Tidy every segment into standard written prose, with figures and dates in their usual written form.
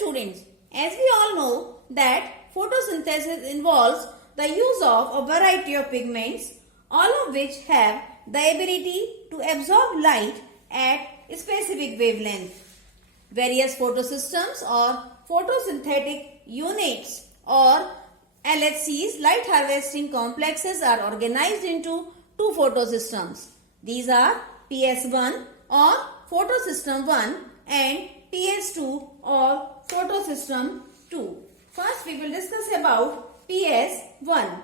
students, as we all know that photosynthesis involves the use of a variety of pigments, all of which have the ability to absorb light at a specific wavelength. Various photosystems or photosynthetic units or LHCs, light harvesting complexes, are organized into two photosystems. These are PS1 or photosystem 1 and PS2 or photosystem 2. First we will discuss about PS1.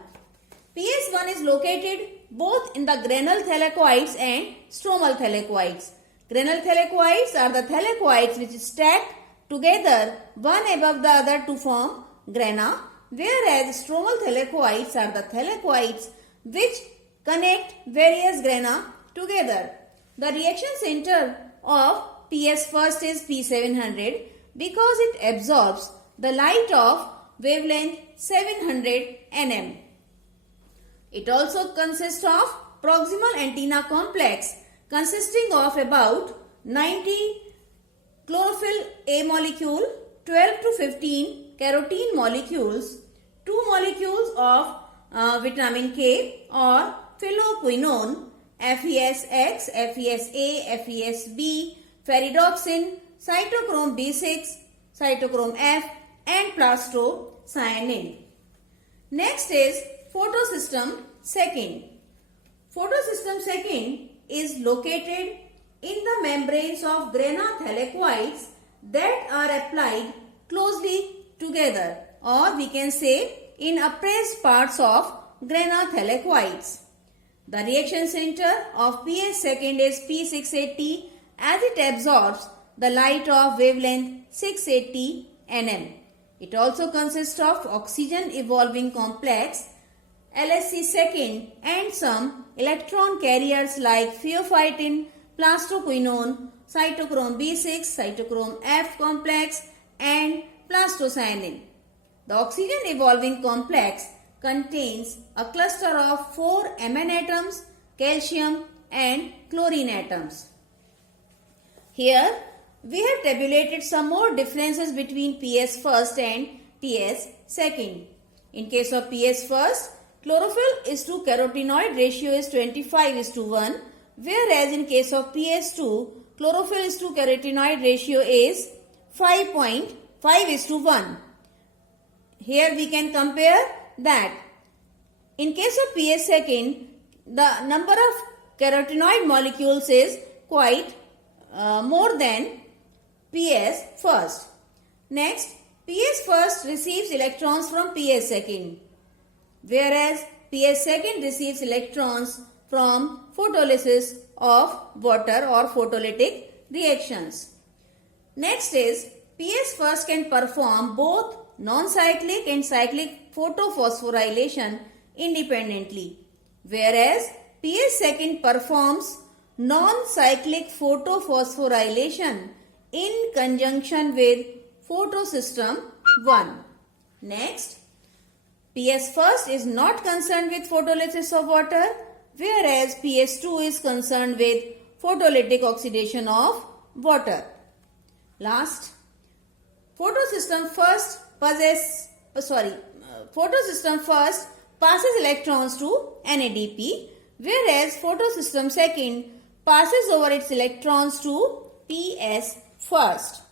PS1 is located both in the granule thylakoids and stromal thylakoids. Granule thylakoids are the thylakoids which stack together one above the other to form grana, whereas stromal thylakoids are the thylakoids which connect various grana together. The reaction center of PS first is P700 because it absorbs the light of wavelength 700 nm. It also consists of proximal antenna complex consisting of about 90 chlorophyll A molecule, 12 to 15 carotene molecules, 2 molecules of vitamin K or phylloquinone, FESX, FESA, FESB, ferredoxin, cytochrome B6, cytochrome F and plastocyanin. Next is photosystem second. Photosystem second is located in the membranes of grana thylakoids that are applied closely together, or we can say in appraised parts of grana thylakoids. The reaction center of PS second is P680 as it absorbs the light of wavelength 680 nm. It also consists of oxygen evolving complex, LHC second, and some electron carriers like pheophytin, plastoquinone, cytochrome B6, cytochrome F complex and plastocyanin. The oxygen evolving complex contains a cluster of 4 Mn atoms, calcium and chlorine atoms. Here we have tabulated some more differences between PS first and PS second. In case of PS first, chlorophyll is to carotenoid ratio is 25:1, whereas in case of PS2, chlorophyll is to carotenoid ratio is 5.5:1. Here we can compare that in case of PS second, the number of carotenoid molecules is quite more than PS first. Next, PS first receives electrons from PS second, whereas PS second receives electrons from photolysis of water or photolytic reactions. Next is PS first can perform both non-cyclic and cyclic photophosphorylation independently, whereas PS second performs non-cyclic photophosphorylation in conjunction with photosystem 1. Next, PS first is not concerned with photolysis of water, whereas PS2 is concerned with photolytic oxidation of water. Last, photosystem first passes electrons to NADP, whereas photosystem second passes over its electrons to PS first.